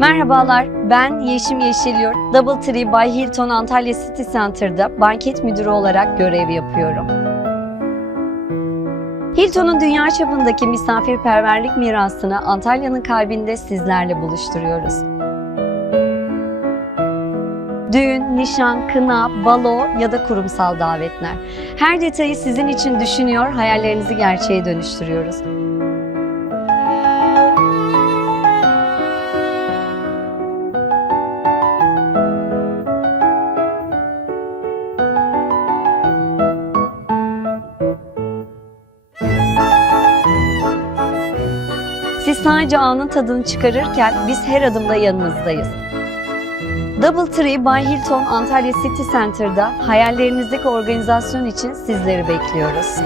Merhabalar, ben Yeşim Yeşilyurt. Double Tree by Hilton Antalya City Center'da banket müdürü olarak görev yapıyorum. Hilton'un dünya çapındaki misafirperverlik mirasını Antalya'nın kalbinde sizlerle buluşturuyoruz. Düğün, nişan, kına, balo ya da kurumsal davetler. Her detayı sizin için düşünüyor, hayallerinizi gerçeğe dönüştürüyoruz. Siz sadece anın tadını çıkarırken biz her adımda yanınızdayız. Double Tree by Hilton Antalya City Center'da hayallerinizdeki organizasyon için sizleri bekliyoruz.